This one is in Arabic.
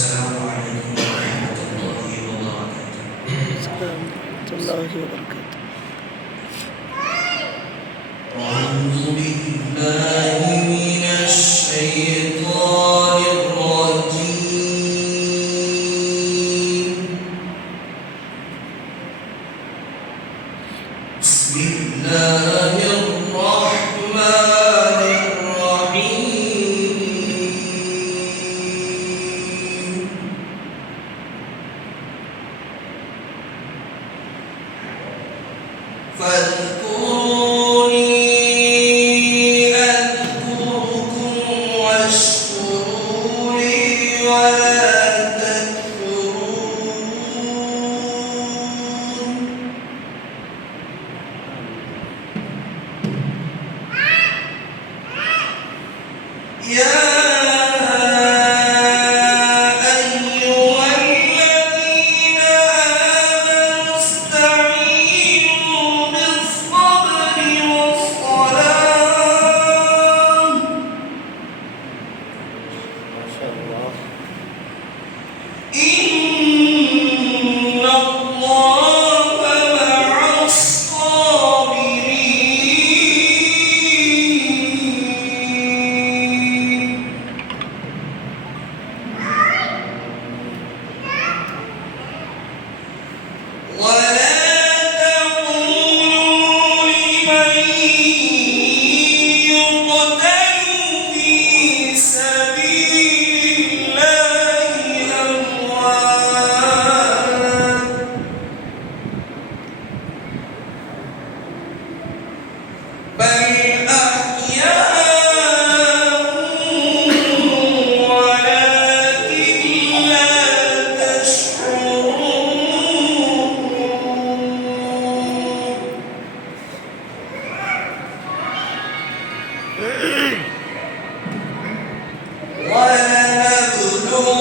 السلام عليكم ورحمة الله وبركاته. السلام ورحمة الله وبركاته. أعوذ بالله من الشيطان الرجيم. بسم الله الرحمن الرحيم. فاذكروني أذكركم واشكروا لي ولا تكفرون. يا أيها الذين آمنوا استعينوا بالصبر والصلاة ما شاء الله. إن الله مع الصابرين. ولا تقولوا لمن يقتل في سبيل الله أموات، بل أحياء ولكن لا تشعرون. ولنبلونكم